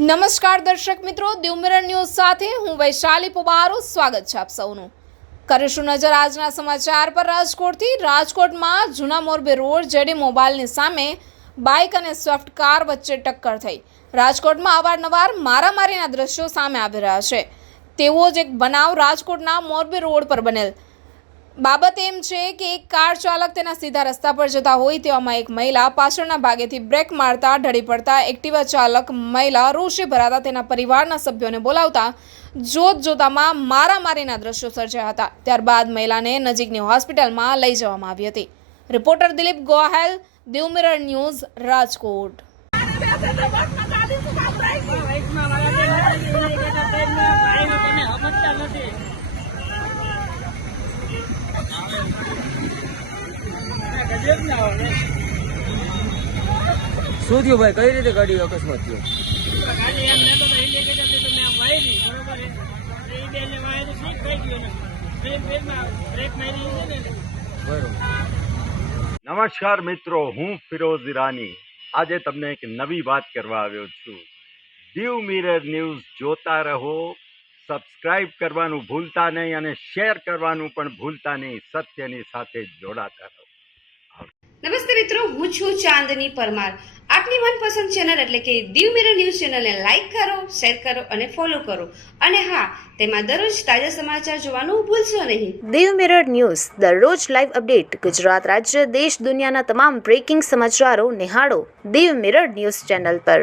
નમસ્કાર દર્શક મિત્રો, દીવ મિરર ન્યૂઝ સાથે હું વૈશાલી પોબારો સ્વાગત છે આપ સૌનું। કરીશું નજર આજના સમાચાર પર। રાજકોટમાં જૂના મોરબી રોડ જેડી મોબાઈલની સામે બાઇક અને સ્વિફ્ટ કાર વચ્ચે ટક્કર થઈ। રાજકોટમાં અવારનવાર મારામારીના દ્રશ્યો સામે આવી રહ્યા છે। તેવો જ એક બનાવ રાજકોટના મોરબી રોડ પર બનેલ। બાબત એમ છે કે એક કાર ચાલક તેના સીધા રસ્તા પર જતા હોય તેવામાં એક મહિલા પાછળના ભાગેથી બ્રેક મારતા ઢળી પડતા એક્ટિવા ચાલક મહિલા રોષે ભરાતા તેના પરિવારના સભ્યોને બોલાવતા જોતજોતામાં મારામારીના દ્રશ્યો સર્જાયા હતા। ત્યારબાદ મહિલાને નજીકની હોસ્પિટલમાં લઈ જવામાં આવી હતી। Reporter Dilip Gohel, Diu mirror news, Rajkot. શું થયું ભાઈ? કઈ રીતે ગાડી અકસ્માત થયો? નમસ્કાર મિત્રો, હું ફિરોઝ ઈરાની આજે તમને એક નવી વાત કરવા આવ્યો છું। દીવ મિરર ન્યૂઝ જોતા રહો, સબસ્ક્રાઇબ કરવાનું ભૂલતા નહીં અને શેર કરવાનું પણ ભૂલતા નહીં। સત્યની સાથે જોડાતા રહો। નમસ્તે મિત્રો, હું છું ચાંદની પરમાર। આપની મનપસંદ ચેનલ એટલે કે દીવ મિરર ન્યૂઝ ચેનલને લાઈક કરો, શેર કરો અને ફોલો કરો। અને હા, તેમાં દરરોજ તાજા સમાચાર જોવાનું ભૂલશો નહીં। દીવ મિરર ન્યૂઝ દરરોજ લાઈવ અપડેટ, ગુજરાત રાજ્ય, દેશ દુનિયાના તમામ બ્રેકિંગ સમાચારો નિહાળો દીવ મિરર ન્યૂઝ ચેનલ પર।